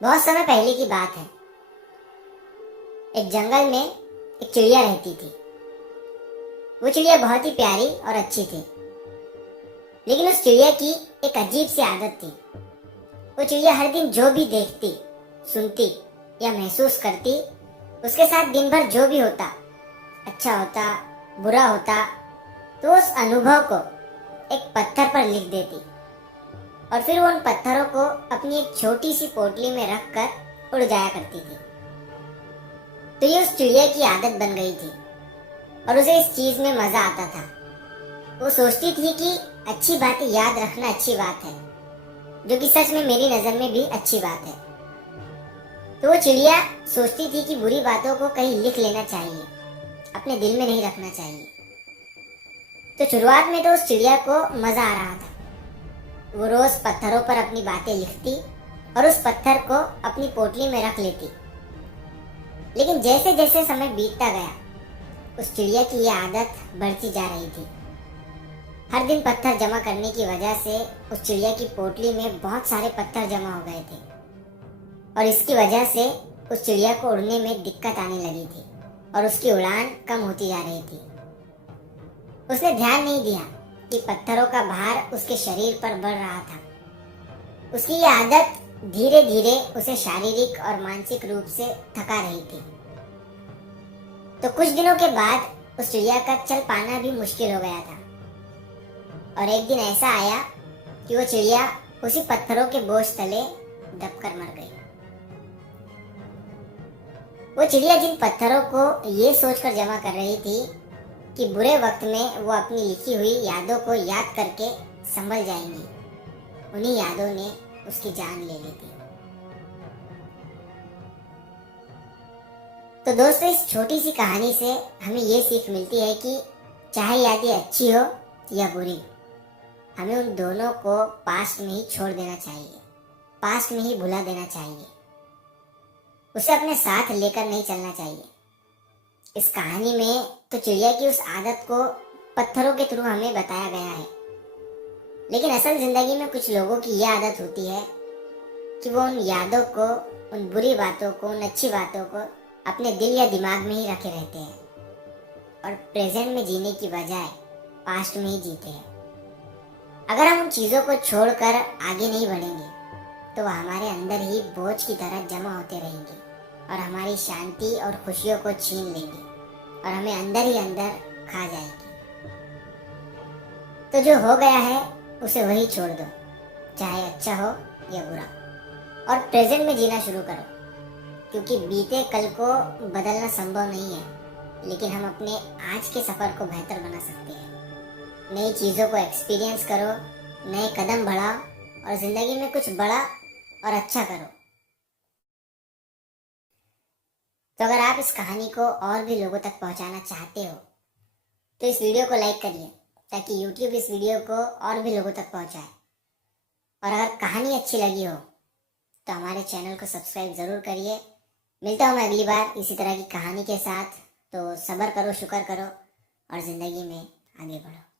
बहुत समय पहले की बात है। एक जंगल में एक चिड़िया रहती थी। वो चिड़िया बहुत ही प्यारी और अच्छी थी, लेकिन उस चिड़िया की एक अजीब सी आदत थी। वो चिड़िया हर दिन जो भी देखती, सुनती या महसूस करती, उसके साथ दिन भर जो भी होता, अच्छा होता, बुरा होता, तो उस अनुभव को एक पत्थर पर लिख देती और फिर वो उन पत्थरों को अपनी एक छोटी सी पोटली में रखकर उड़ जाया करती थी। तो ये उस चिड़िया की आदत बन गई थी और उसे इस चीज में मजा आता था। वो सोचती थी कि अच्छी बातें याद रखना अच्छी बात है, जो कि सच में मेरी नजर में भी अच्छी बात है। तो वो चिड़िया सोचती थी कि बुरी बातों को कहीं लिख लेना चाहिए, अपने दिल में नहीं रखना चाहिए। तो शुरुआत में तो उस चिड़िया को मजा आ रहा था। वो रोज पत्थरों पर अपनी बातें लिखती और उस पत्थर को अपनी पोटली में रख लेती। लेकिन जैसे जैसे समय बीतता गया, उस चिड़िया की यह आदत बढ़ती जा रही थी। हर दिन पत्थर जमा करने की वजह से उस चिड़िया की पोटली में बहुत सारे पत्थर जमा हो गए थे और इसकी वजह से उस चिड़िया को उड़ने में दिक्कत आने लगी थी और उसकी उड़ान कम होती जा रही थी। उसने ध्यान नहीं दिया कि पत्थरों का भार उसके शरीर पर बढ़ रहा था। उसकी यह आदत धीरे धीरे उसे शारीरिक और मानसिक रूप से थका रही थी। तो कुछ दिनों के बाद उस चिड़िया का चल पाना भी मुश्किल हो गया था और एक दिन ऐसा आया कि वो चिड़िया उसी पत्थरों के बोझ तले दबकर मर गई। वो चिड़िया जिन पत्थरों को ये सोचकर जमा कर रही थी कि बुरे वक्त में वो अपनी लिखी हुई यादों को याद करके संभल जाएंगी, उन्हीं यादों ने उसकी जान ले ली थी। तो दोस्तों, इस छोटी सी कहानी से हमें ये सीख मिलती है कि चाहे यादें अच्छी हो या बुरी, हमें उन दोनों को पास्ट में ही छोड़ देना चाहिए, पास्ट में ही भुला देना चाहिए, उसे अपने साथ लेकर नहीं चलना चाहिए। इस कहानी में तो चिड़िया की उस आदत को पत्थरों के थ्रू हमें बताया गया है, लेकिन असल जिंदगी में कुछ लोगों की यह आदत होती है कि वो उन यादों को, उन बुरी बातों को, उन अच्छी बातों को अपने दिल या दिमाग में ही रखे रहते हैं और प्रेजेंट में जीने की बजाय पास्ट में ही जीते हैं। अगर हम उन चीज़ों को छोड़कर आगे नहीं बढ़ेंगे तो वह हमारे अंदर ही बोझ की तरह जमा होते रहेंगे और हमारी शांति और खुशियों को छीन लेंगे और हमें अंदर ही अंदर खा जाएगी। तो जो हो गया है उसे वही छोड़ दो, चाहे अच्छा हो या बुरा, और प्रेजेंट में जीना शुरू करो, क्योंकि बीते कल को बदलना संभव नहीं है, लेकिन हम अपने आज के सफर को बेहतर बना सकते हैं। नई चीज़ों को एक्सपीरियंस करो, नए कदम बढ़ाओ और ज़िंदगी में कुछ बड़ा और अच्छा करो। तो अगर आप इस कहानी को और भी लोगों तक पहुंचाना चाहते हो तो इस वीडियो को लाइक करिए, ताकि YouTube इस वीडियो को और भी लोगों तक पहुंचाए। और अगर कहानी अच्छी लगी हो तो हमारे चैनल को सब्सक्राइब ज़रूर करिए। मिलता हूँ मैं अगली बार इसी तरह की कहानी के साथ। तो सब्र करो, शुक्र करो और ज़िंदगी में आगे बढ़ो।